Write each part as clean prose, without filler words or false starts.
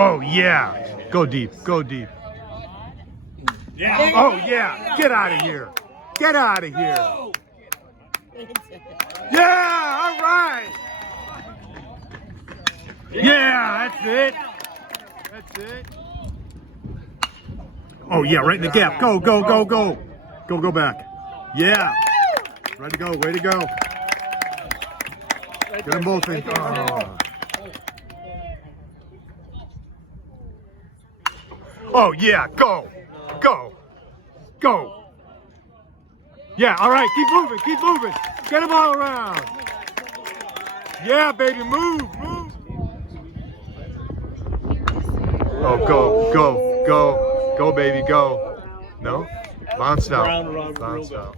Oh, yeah. Go deep. Go deep. Yeah. Oh, yeah. Get out of here. Get out of here. Yeah, all right. Yeah, that's it. That's it. Oh, yeah, right in the gap. Go, go, go, go. Go, go back. Yeah. Ready to go. Way to go. Get them both in. Oh. Oh, yeah. Go. Go. Go. Yeah, all right. Keep moving. Keep moving. Get them all around. Yeah, baby. Move. Move. Oh, go. Go. Go. Go, baby. Go. No? Bounce out. Bounce out.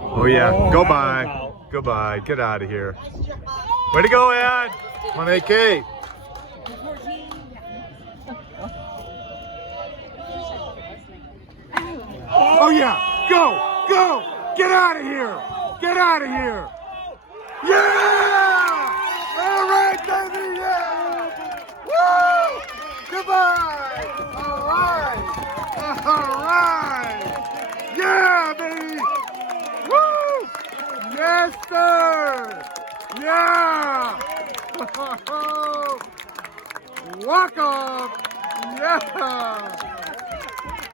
Oh, yeah. Go by. Goodbye. Get out of here. Way to go, Ed. Come on, AK. Oh, yeah. Go. Go. Get out of here. Get out of here. Yeah. All right, baby. Yeah. Woo. Goodbye. All right. All right. Yeah, baby. Woo. Yes, sir. Yeah. Walk off. Yeah.